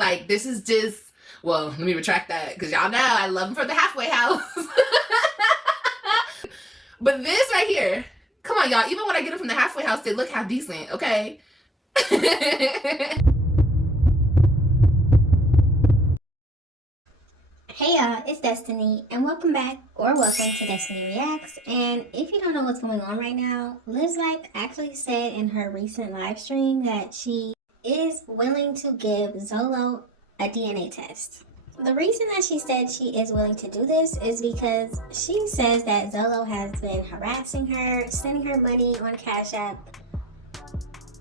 Like, this is just, well, let me retract that, because y'all know I love him for the halfway house. But this right here, come on, y'all. Even when I get it from the halfway house, they look half decent, okay? Hey y'all, it's Destiny, and welcome back, or welcome to Destiny Reacts. And if you don't know what's going on right now, Liv's Life actually said in her recent live stream that she is willing to give Zolo a DNA test. The reason that she said she is willing to do this is because she says that Zolo has been harassing her, sending her money on Cashapp,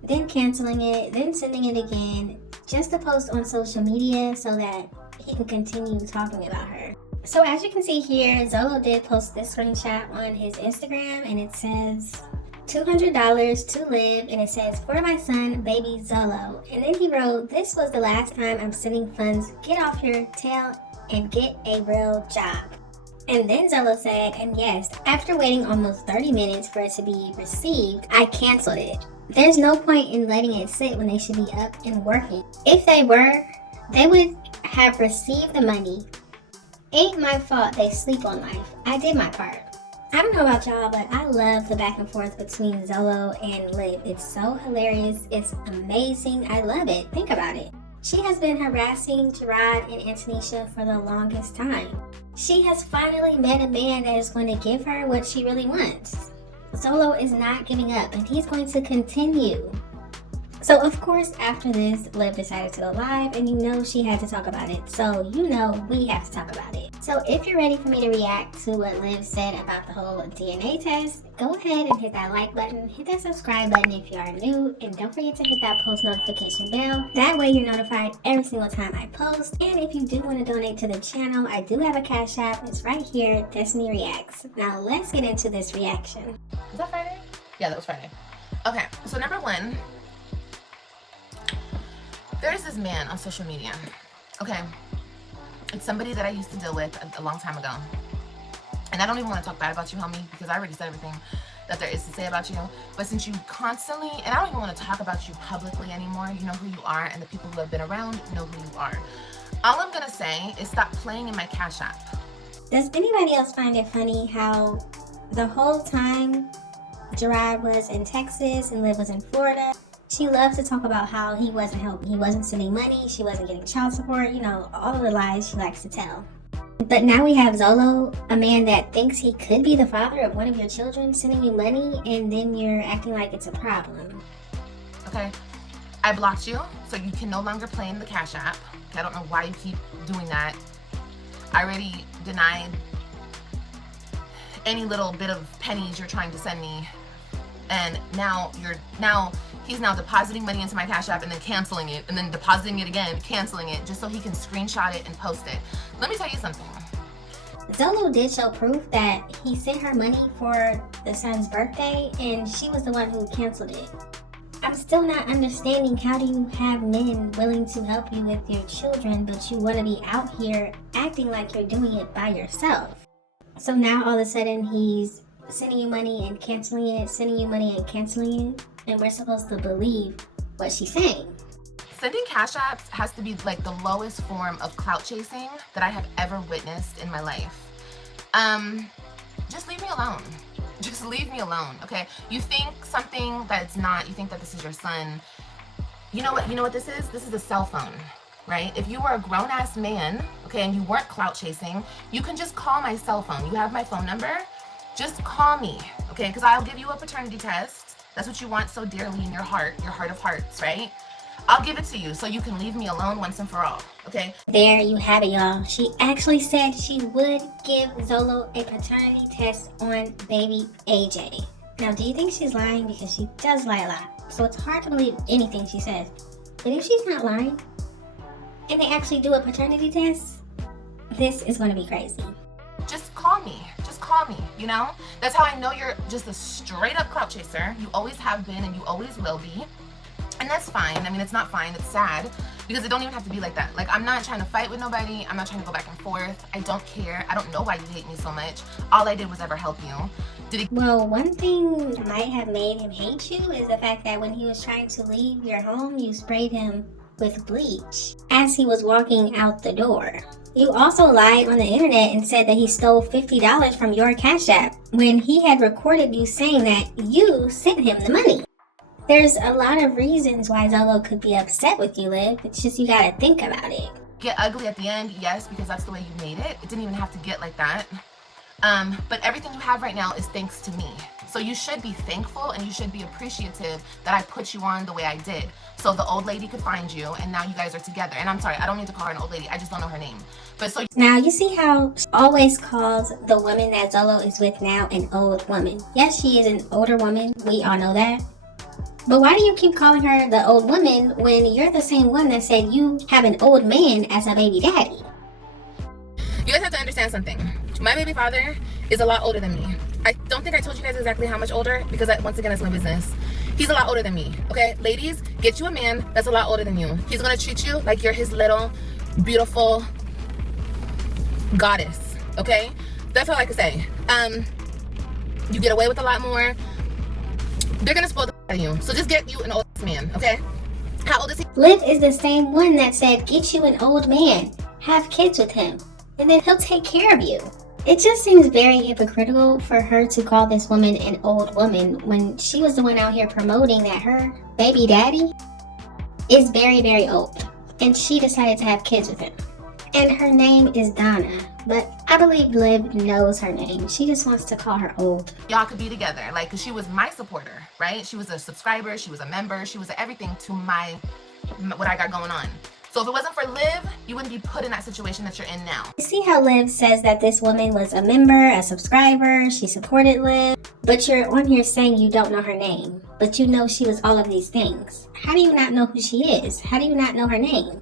then canceling it, then sending it again, just to post on social media so that he can continue talking about her. So as you can see here, Zolo did post this screenshot on his Instagram, and it says $200 to live, and it says, "For my son, baby Zolo." And then he wrote, "This was the last time I'm sending funds. Get off your tail and get a real job." And then Zolo said, "And yes, after waiting almost 30 minutes for it to be received, I canceled it. There's no point in letting it sit when they should be up and working. If they were, they would have received the money. Ain't my fault they sleep on life. I did my part." I don't know about y'all, but I love the back and forth between Zolo and Liv. It's so hilarious. It's amazing. I love it. Think about it. She has been harassing Gerard and Antonisha for the longest time. She has finally met a man that is going to give her what she really wants. Zolo is not giving up, and he's going to continue. So of course, after this, Liv decided to go live, and you know she had to talk about it. So you know we have to talk about it. So if you're ready for me to react to what Liv said about the whole DNA test, go ahead and hit that like button, hit that subscribe button if you are new, and don't forget to hit that post notification bell. That way you're notified every single time I post. And if you do want to donate to the channel, I do have a Cash App. It's right here, Destiny Reacts. Now let's get into this reaction. Is that Friday? Yeah, that was Friday. Okay, so number one, there's this man on social media. Okay, it's somebody that I used to deal with a long time ago. And I don't even want to talk bad about you, homie, because I already said everything that there is to say about you. But since you constantly, and I don't even want to talk about you publicly anymore, you know who you are, and the people who have been around know who you are. All I'm gonna say is stop playing in my Cash App. Does anybody else find it funny how the whole time Gerard was in Texas and Liv was in Florida, she loves to talk about how he wasn't helping, he wasn't sending money, she wasn't getting child support, you know, all of the lies she likes to tell. But now we have Zolo, a man that thinks he could be the father of one of your children, sending you money, and then you're acting like it's a problem. Okay, I blocked you, so you can no longer play in the Cash App. I don't know why you keep doing that. I already denied any little bit of pennies you're trying to send me. And now he's now depositing money into my Cash App and then canceling it, and then depositing it again, canceling it, just so he can screenshot it and post it. Let me tell you something. Zolo did show proof that he sent her money for the son's birthday, and she was the one who canceled it. I'm still not understanding, how do you have men willing to help you with your children, but you want to be out here acting like you're doing it by yourself? So now all of a sudden he's sending you money and canceling it, sending you money and canceling it, and we're supposed to believe what she's saying. Sending Cash Apps has to be like the lowest form of clout chasing that I have ever witnessed in my life. Just leave me alone. Just leave me alone, okay? You think something that it's not, you think that this is your son. You know what this is? This is a cell phone, right? If you were a grown-ass man, okay, and you weren't clout chasing, you can just call my cell phone. You have my phone number. Just call me, okay? Because I'll give you a paternity test. That's what you want so dearly in your heart of hearts, right? I'll give it to you so you can leave me alone once and for all, okay? There you have it, y'all. She actually said she would give Zolo a paternity test on baby AJ. Now, do you think she's lying? Because she does lie a lot. So it's hard to believe anything she says. But if she's not lying, and they actually do a paternity test, this is going to be crazy. Just call me. Just call me, you know? That's how I know you're just a straight up clout chaser. You always have been and you always will be. And that's fine. I mean, it's not fine. It's sad because it don't even have to be like that. Like, I'm not trying to fight with nobody. I'm not trying to go back and forth. I don't care. I don't know why you hate me so much. All I did was ever help you. Well, one thing that might have made him hate you is the fact that when he was trying to leave your home, you sprayed him with bleach as he was walking out the door. You also lied on the internet and said that he stole $50 from your Cash App when he had recorded you saying that you sent him the money. There's a lot of reasons why Zolo could be upset with you, Liv. It's just you gotta think about it. Get ugly at the end, yes, because that's the way you made it. It didn't even have to get like that. But everything you have right now is thanks to me. So you should be thankful and you should be appreciative that I put you on the way I did. So the old lady could find you and now you guys are together. And I'm sorry, I don't need to call her an old lady. I just don't know her name. But so now you see how she always calls the woman that Zolo is with now an old woman. Yes, she is an older woman. We all know that. But why do you keep calling her the old woman when you're the same one that said you have an old man as a baby daddy? You guys have to understand something. My baby father is a lot older than me. I don't think I told you guys exactly how much older because once again, it's my business. He's a lot older than me, okay? Ladies, get you a man that's a lot older than you. He's gonna treat you like you're his little, beautiful goddess, okay? That's all I can say. You get away with a lot more. They're gonna spoil the out of you. So just get you an old man, okay? How old is he? Liv is the same one that said, get you an old man, have kids with him, and then he'll take care of you. It just seems very hypocritical for her to call this woman an old woman when she was the one out here promoting that her baby daddy is very, very old. And she decided to have kids with him. And her name is Donna. But I believe Liv knows her name. She just wants to call her old. Y'all could be together. Like, cause she was my supporter, right? She was a subscriber, she was a member, she was everything to what I got going on. So if it wasn't for Liv, you wouldn't be put in that situation that you're in now. You see how Liv says that this woman was a member, a subscriber, she supported Liv, but you're on here saying you don't know her name, but you know she was all of these things. How do you not know who she is? How do you not know her name?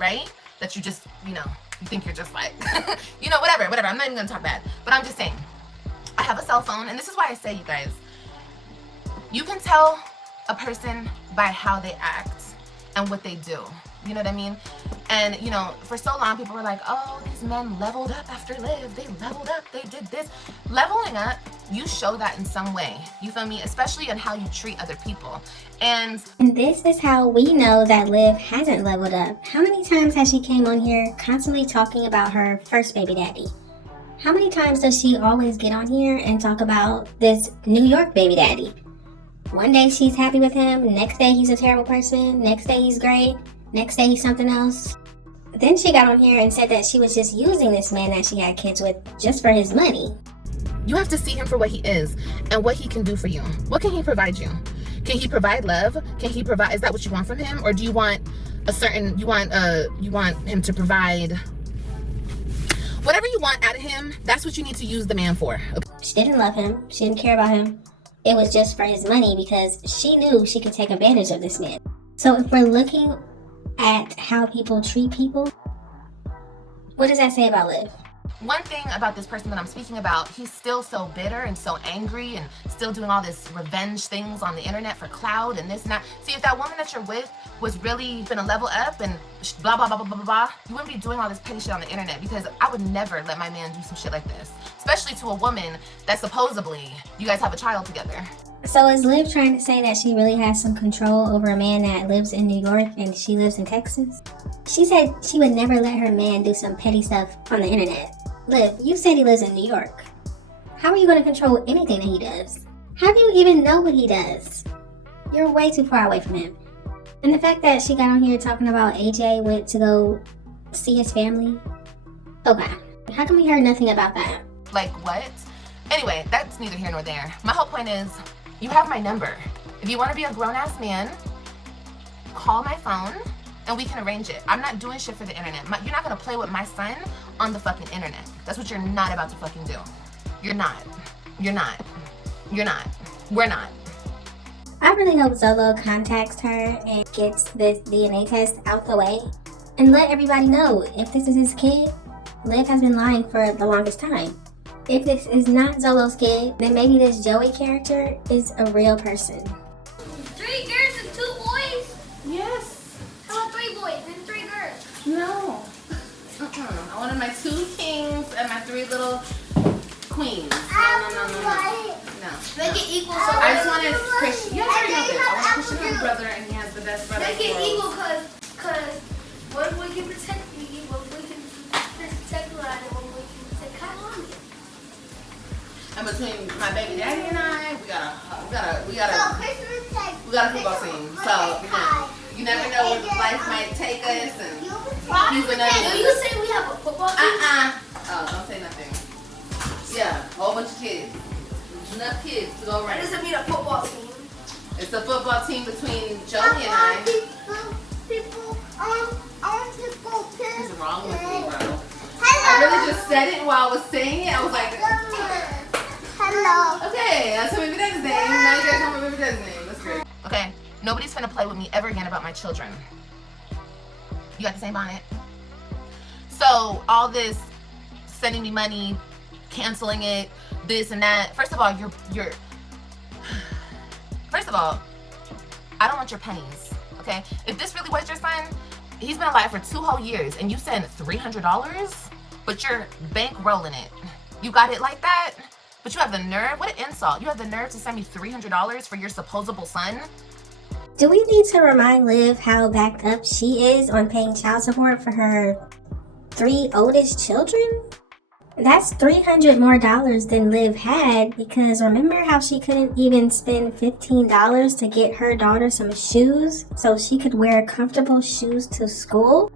Right? That you just, you think you're just like, whatever. I'm not even gonna talk bad, but I'm just saying, I have a cell phone, and this is why I say, you guys, you can tell a person by how they act and what they do. You know what I mean? And, for so long, people were like, oh, these men leveled up after Liv. They leveled up. They did this. Leveling up, you show that in some way. You feel me? Especially in how you treat other people. And this is how we know that Liv hasn't leveled up. How many times has she came on here constantly talking about her first baby daddy? How many times does she always get on here and talk about this New York baby daddy? One day she's happy with him. Next day he's a terrible person. Next day he's great. Next day he's something else. Then she got on here and said that she was just using this man that she had kids with just for his money. You have to see him for what he is and what he can do for you. What can he provide you? Can he provide love? Can he provide, is that what you want from him? Or do you want you want him to provide whatever you want out of him? That's what you need to use the man for. Okay? She didn't love him. She didn't care about him. It was just for his money because she knew she could take advantage of this man. So if we're looking at how people treat people, what does that say about Liv? One thing about this person that I'm speaking about, he's still so bitter and so angry and still doing all this revenge things on the internet for clout and this and that. See, if that woman that you're with was really gonna level up and blah, blah, blah, blah, blah, blah, you wouldn't be doing all this petty shit on the internet, because I would never let my man do some shit like this, especially to a woman that supposedly you guys have a child together. So is Liv trying to say that she really has some control over a man that lives in New York and she lives in Texas? She said she would never let her man do some petty stuff on the internet. Liv, you said he lives in New York. How are you going to control anything that he does? How do you even know what he does? You're way too far away from him. And the fact that she got on here talking about AJ went to go see his family. Okay, how come we heard nothing about that? Like what? Anyway, that's neither here nor there. My whole point is, you have my number. If you want to be a grown-ass man, call my phone and we can arrange it. I'm not doing shit for the internet. You're not gonna play with my son on the fucking internet. That's what you're not about to fucking do. You're not. You're not. You're not. We're not. I really hope Zolo contacts her and gets this DNA test out the way and let everybody know if this is his kid. Liv has been lying for the longest time. If this is not Zolo's kid, then maybe this Joey character is a real person. 3 girls and 2 boys? Yes. How about 3 boys and 3 girls? No. I wanted my 2 kings and my 3 little queens. No. Make it equal. So I just wanted Christian. You already know this. I want Christian to have a brother, and he has the best brother. Make it equal, cause Because one boy can protect me, one boy can protect Ryan, and one boy can protect Kalani. And between my baby daddy and I, we got a football team. So you never know where life might take us, and he's another. You say we have a football team? Oh, don't say nothing. Yeah, a whole bunch of kids. There's enough kids to go That around. doesn't mean a football team. It's a football team between Joey and I. What's wrong with me, bro? I really just said it while I was saying it. I was like, Hello. okay, that's my baby daddy's name. Now you guys know my baby daddy's name. That's great. Okay, nobody's gonna play with me ever again about my children. You got the same bonnet? So all this sending me money, canceling it, this and that. First of all, First of all, I don't want your pennies, okay? If this really was your son, he's been alive for 2 whole years, and you send $300, but you're bankrolling it. You got it like that? But you have the nerve? What an insult. You have the nerve to send me $300 for your supposable son? Do we need to remind Liv how backed up she is on paying child support for her 3 oldest children? That's $300 more than Liv had, because remember how she couldn't even spend $15 to get her daughter some shoes so she could wear comfortable shoes to school?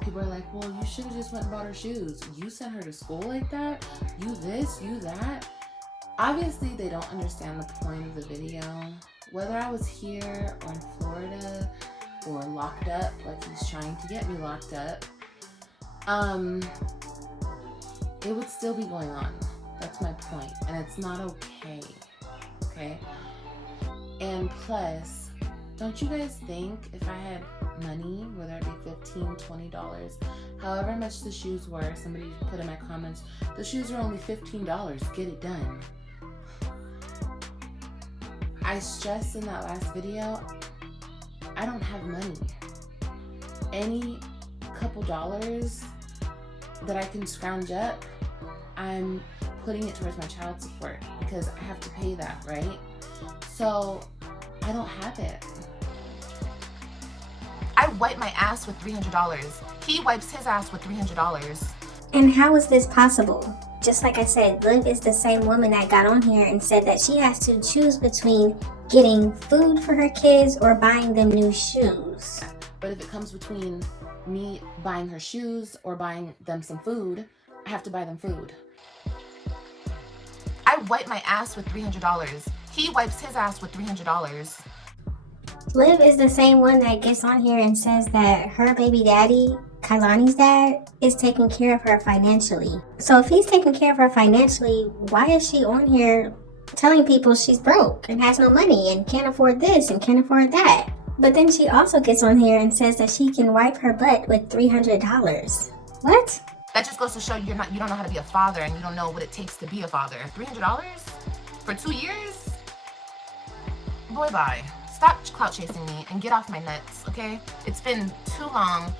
People are like, well, you should have just went and bought her shoes. You sent her to school like that? You this, you that? Obviously, they don't understand the point of the video. Whether I was here or in Florida or locked up, like he's trying to get me locked up, it would still be going on. That's my point. And it's not okay. Okay? And plus, don't you guys think if I had money, whether it be $15, $20, however much the shoes were, somebody put in my comments, the shoes are only $15, get it done. I stressed in that last video, I don't have money. Any couple dollars that I can scrounge up, I'm putting it towards my child support because I have to pay that, right? So I don't have it. I wipe my ass with $300. He wipes his ass with $300. And how is this possible? Just like I said, Liv is the same woman that got on here and said that she has to choose between getting food for her kids or buying them new shoes. But if it comes between me buying her shoes or buying them some food, I have to buy them food. I wipe my ass with $300. He wipes his ass with $300. Liv is the same one that gets on here and says that her baby daddy, Kailani's dad, is taking care of her financially. So if he's taking care of her financially, why is she on here telling people she's broke and has no money and can't afford this and can't afford that? But then she also gets on here and says that she can wipe her butt with $300. What? That just goes to show you don't know how to be a father and you don't know what it takes to be a father. $300 for 2 years? Boy, bye. Stop clout chasing me and get off my nuts, okay? It's been too long.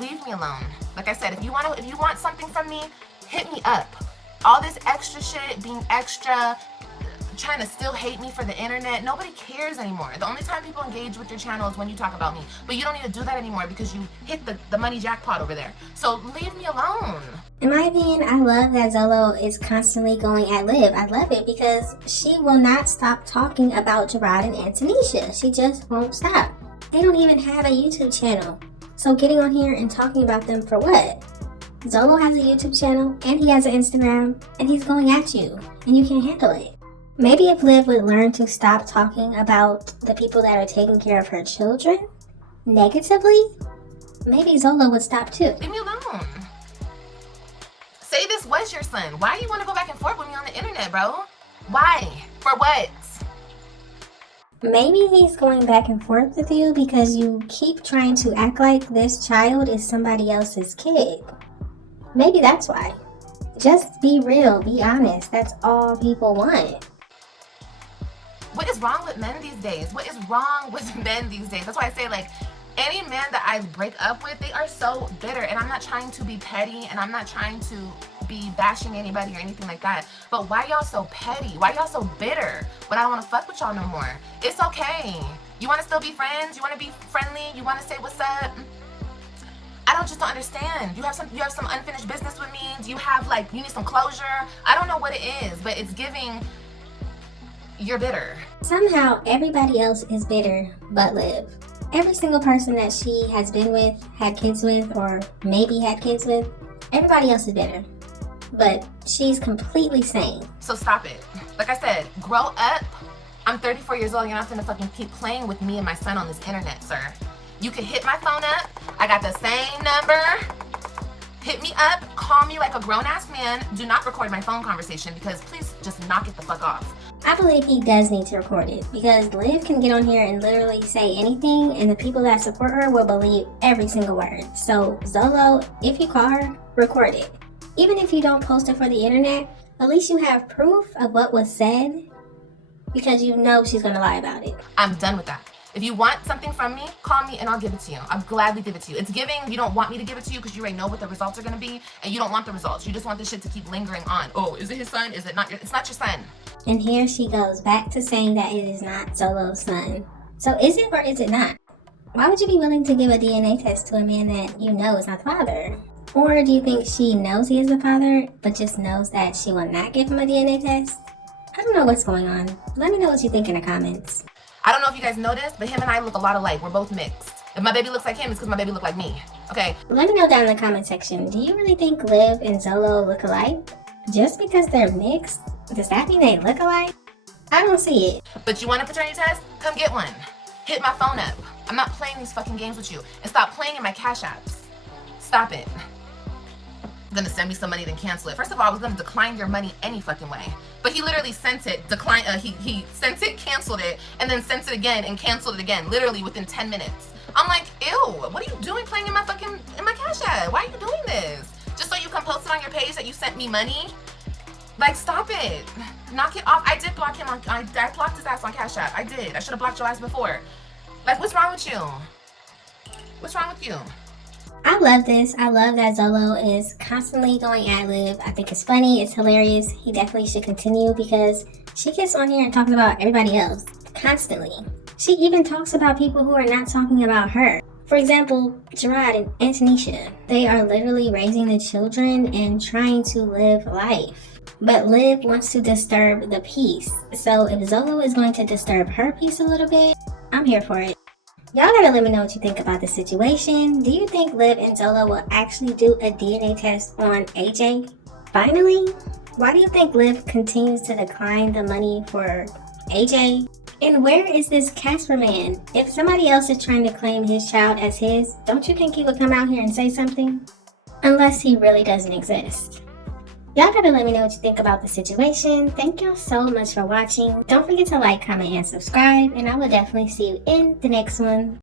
Leave me alone. Like I said, if you want something from me, hit me up. All this extra shit, being extra, trying to still hate me for the internet, nobody cares anymore. The only time people engage with your channel is when you talk about me. But you don't need to do that anymore because you hit the money jackpot over there. So leave me alone. In my opinion, I love that Zolo is constantly going at Liv. I love it because she will not stop talking about Gerard and Antonisha. She just won't stop. They don't even have a YouTube channel. So getting on here and talking about them for what? Zolo has a YouTube channel and he has an Instagram and he's going at you and you can't handle it. Maybe if Liv would learn to stop talking about the people that are taking care of her children negatively, maybe Zolo would stop too. Leave me alone. Say this was your son. Why do you want to go back and forth with me on the internet, bro? Why? For what? Maybe he's going back and forth with you because you keep trying to act like this child is somebody else's kid. Maybe that's why. Just be real, be honest. That's all people want. What is wrong with men these days? What is wrong with men these days? That's why I say, like, any man that I break up with, they are so bitter. And I'm not trying to be petty and I'm not trying to be bashing anybody or anything like that. But why y'all so petty? Why y'all so bitter when I don't want to fuck with y'all no more? It's okay. You want to still be friends? You want to be friendly? You want to say what's up? I don't understand. You have some unfinished business with me? Do you have like, you need some closure? I don't know what it is, but it's giving you're bitter. Somehow everybody else is bitter but Liv. Every single person that she has been with, had kids with, or maybe had kids with, everybody else is bitter. But she's completely sane. So stop it. Like I said, grow up. I'm 34 years old. You're not gonna fucking keep playing with me and my son on this internet, sir. You can hit my phone up. I got the same number. Hit me up. Call me like a grown-ass man. Do not record my phone conversation because please just knock it the fuck off. I believe he does need to record it because Liv can get on here and literally say anything and the people that support her will believe every single word. So Zolo, if you call her, record it. Even if you don't post it for the internet, at least you have proof of what was said because you know she's gonna lie about it. I'm done with that. If you want something from me, call me and I'll give it to you. I'll gladly give it to you. It's giving, you don't want me to give it to you because you already know what the results are gonna be and you don't want the results. You just want this shit to keep lingering on. Oh, is it his son? Is it not? It's not your son. And here she goes back to saying that it is not Zolo's son. So is it or is it not? Why would you be willing to give a DNA test to a man that you know is not the father? Or do you think she knows he is the father, but just knows that she will not give him a DNA test? I don't know what's going on. Let me know what you think in the comments. I don't know if you guys noticed, but him and I look a lot alike. We're both mixed. If my baby looks like him, it's because my baby look like me. Okay? Let me know down in the comment section. Do you really think Liv and Zolo look alike? Just because they're mixed, does that mean they look alike? I don't see it. But you want a paternity test? Come get one. Hit my phone up. I'm not playing these fucking games with you. And stop playing in my cash apps. Stop it. Gonna send me some money, then cancel it. First of all, I was gonna decline your money any fucking way. But he literally sent it, he sent it, canceled it, and then sent it again and canceled it again, literally within 10 minutes. I'm like, ew, what are you doing playing in my cash app? Why are you doing this? Just so you can post it on your page that you sent me money? Like, stop it. Knock it off. I did block him I blocked his ass on Cash App. I did. I should have blocked your ass before. Like, what's wrong with you? What's wrong with you? I love this. I love that Zolo is constantly going at Liv. I think it's funny. It's hilarious. He definitely should continue because she gets on here and talks about everybody else constantly. She even talks about people who are not talking about her. For example, Gerard and Antonisha. They are literally raising the children and trying to live life. But Liv wants to disturb the peace. So if Zolo is going to disturb her peace a little bit, I'm here for it. Y'all gotta let me know what you think about the situation. Do you think Liv and Zolo will actually do a DNA test on AJ? Finally? Why do you think Liv continues to decline the money for AJ? And where is this Casper man? If somebody else is trying to claim his child as his, don't you think he would come out here and say something? Unless he really doesn't exist. Y'all gotta let me know what you think about the situation. Thank y'all so much for watching. Don't forget to like, comment, and subscribe, and I will definitely see you in the next one.